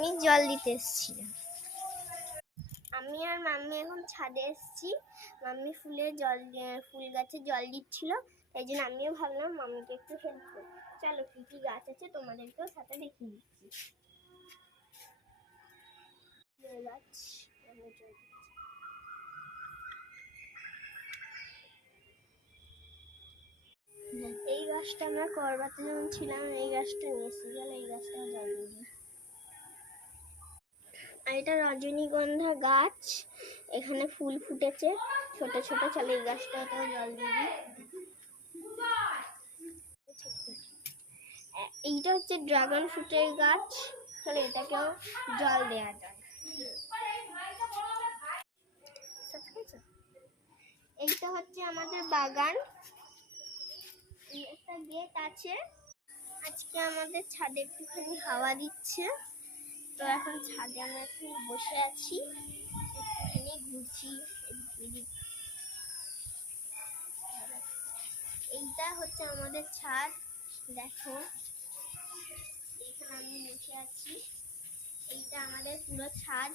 আমি জল দিতে এসেছিলাম। আমি আর মাম্মি এখন ছাদে এসেছি। মাম্মি ফুল গাছে জল দিচ্ছিল, তাই জন্য আমিও ভাবলাম মাম্মিকে একটু হেল্প করি। চলো কি কি গাছ আছে তোমাদেরকেও সাথে দেখিয়ে দিচ্ছি। গাছ এই গাছটা আমরা করবাতে যখন ছিলাম এই গাছটা নিয়েছি, গেলে এই গাছটা জল দিই। আর এটা রজনীগন্ধা গাছ, এখানে ফুল ফুটেছে ছোট ছোট। চলো এই গাছটাতেও জল দিয়ে দিই। এইটা হচ্ছে ড্রাগন ফ্রুটের গাছ, চলো এটাকেও জল দেওয়া যায়। এইটা হচ্ছে আমাদের বাগান, একটা গেট আছে। আজকে আমাদের ছাদে একটুখানি হাওয়া দিচ্ছে, তো এখন ছাদে আমরা একটু বসে আছি, একটুখানি ঘুরছি। এইটা হচ্ছে আমাদের ছাদ, দেখো এখানে আমি বসে আছি। এইটা আমাদের পুরো ছাদ।